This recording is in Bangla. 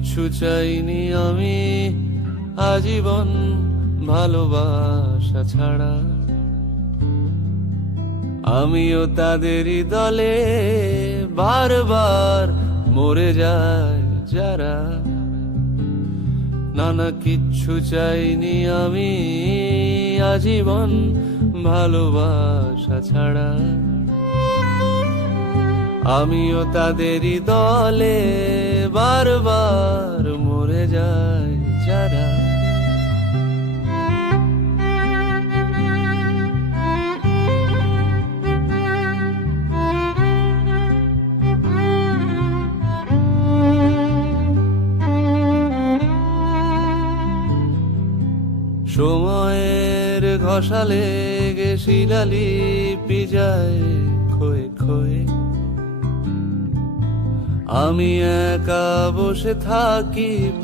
কিচ্ছু চাইনি আমি আজীবন ভালোবাসা ছাড়া। আমিও তাদেরই দলে বারবার মরে যায় যারা। নানা কিচ্ছু চাইনি আমি আজীবন ভালোবাসা ছাড়া। আমিও তাদেরই দলে বারবার মরে যায় যারা। সময়ের ঘষালে গে শিলালিপি যায় ক্ষয়ে ক্ষয়ে। আমি একা বসে থাকি